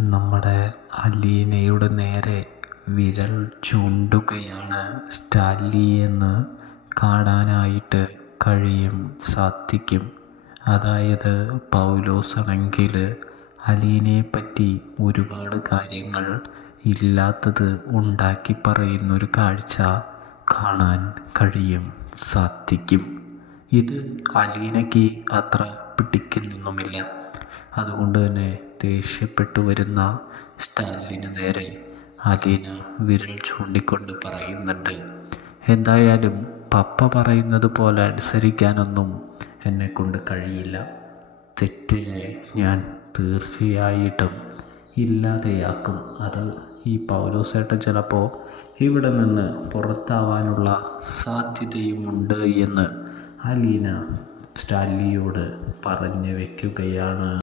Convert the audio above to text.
നമ്മുടെ അലീനയുടെ നേരെ വിരൽ ചൂണ്ടുകയാണ് സ്റ്റാൻലി എന്ന് കാണാനായിട്ട് സാധിക്കും. അതായത് പൗലോസാണെങ്കിൽ അലീനയെപ്പറ്റി ഒരുപാട് കാര്യങ്ങൾ ഇല്ലാത്തത് ഉണ്ടാക്കി പറയുന്നൊരു കാഴ്ച കാണാൻ സാധിക്കും. ഇത് അലീനയ്ക്ക് അത്ര പിടിക്കുന്നൊന്നുമില്ല. അതുകൊണ്ട് തന്നെ ദേഷ്യപ്പെട്ടു വരുന്ന സ്റ്റാൻലിന് നേരെ അലീന വിരൽ ചൂണ്ടിക്കൊണ്ട് പറയുന്നുണ്ട്, എന്തായാലും പപ്പ പറയുന്നത് പോലെ അനുസരിക്കാനൊന്നും എന്നെക്കൊണ്ട് കഴിയില്ല. തെറ്റിനെ ഞാൻ തീർച്ചയായിട്ടും ഇല്ലാതെയാക്കും. അത് ഈ പൗലോസേട്ടൻ ചിലപ്പോൾ ഇവിടെ നിന്ന് പുറത്താവാനുള്ള സാധ്യതയുമുണ്ട് എന്ന് അലീന സ്റ്റാൻലിയോട് പറഞ്ഞു വയ്ക്കുകയാണ്.